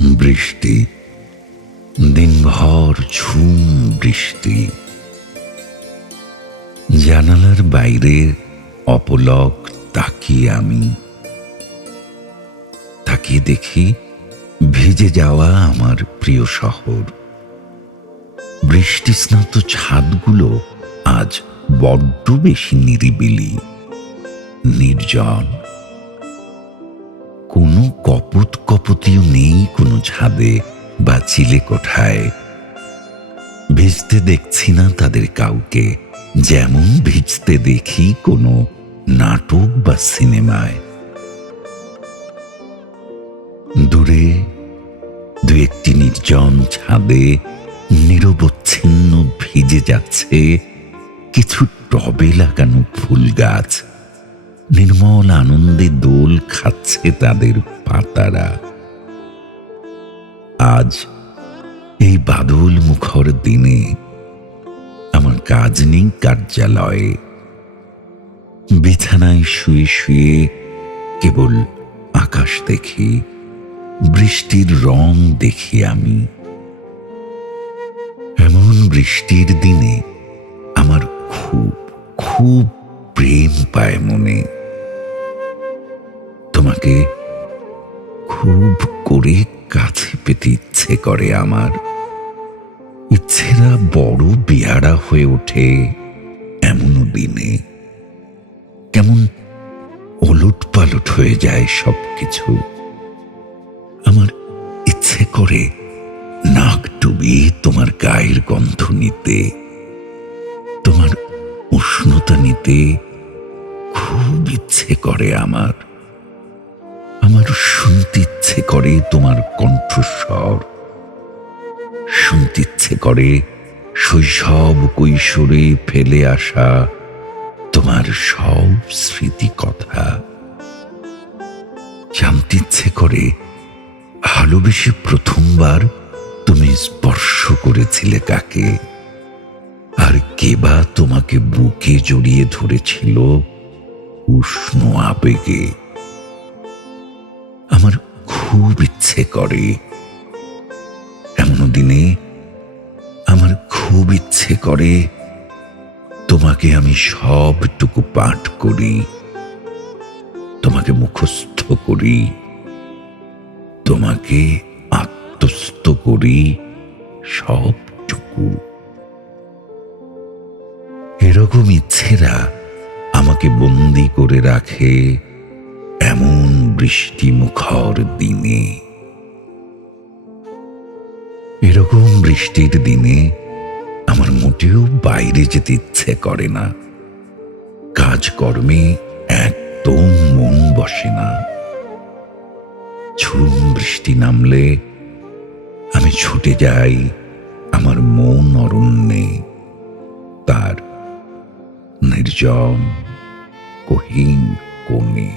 বৃষ্টি, দিনভর ঝুম বৃষ্টি। জানালার বাইরে অপলক তাকিয়ে আমি তাকিয়ে দেখি ভিজে যাওয়া আমার প্রিয় শহর। বৃষ্টি স্নাত ছাদগুলো আজ বড্ড বেশি নিরিবিলি, নির্জন। কোনো কপত কপতিও নেই কোনো ছাদে বা চিলে কোঠায়। ভিজতে দেখছি না তাদের কাউকে, যেমন ভিজতে দেখি কোনো নাটক বা সিনেমায়। দূরে দু একটি নির্জন ছাদে নিরবচ্ছিন্ন ভিজে যাচ্ছে কিছু টবে লাগানো ফুল গাছ। নির্মল আনন্দে দোল খাচ্ছে তাদের পাতারা। আজ এই বাদল মুখর দিনে আমার কাজ নেই কার্যালয়ে। বিছানায় শুয়ে শুয়ে কেবল আকাশ দেখি, বৃষ্টির রং দেখি আমি। এমন বৃষ্টির দিনে আমার খুব খুব প্রেম পায় মনে। তোমাকে খুব করে কাছে পেতে ইচ্ছে করে আমার। ইচ্ছেরা বড় বেয়ারা হয়ে ওঠে এমনও দিনে। কেমন ওলট পালট হয়ে যায় সবকিছু। আমার ইচ্ছে করে নাক ডুবিয়ে তোমার গায়ের গন্ধ নিতে, তোমার উষ্ণতা নিতে খুব ইচ্ছে করে আমার। আমার শুনতে ইচ্ছে করে তোমার কণ্ঠস্বর, শুনতে ইচ্ছে করে শৈশব কৈশোরে ফেলে আসা তোমার সব স্মৃতি কথা। জানতে ইচ্ছে করে ভালোবেসে প্রথমবার তুমি স্পর্শ করেছিলে কাকে, আর কে বা তোমাকে বুকে জড়িয়ে ধরেছিল উষ্ণ আবেগে। আমার খুব ইচ্ছে করে এমন দিনে, আমার খুব ইচ্ছে করে তোমাকে আমি সবটুকু পাঠ করি, তোমাকে মুখস্থ করি, তোমাকে আত্মস্থ করি সবটুকু। এরকম ইচ্ছেরা আমাকে বন্দি করে রাখে এমন বৃষ্টি মুখর দিনে। এরকম বৃষ্টির দিনে আমার মোটেও বাইরে যেতে ইচ্ছে করে না। কাজকর্মে একদম মন বসে না। ঝুম বৃষ্টি নামলে আমি ছুটে যাই আমার মন অরণ্যে, তার নির্জন কহিন কোণে।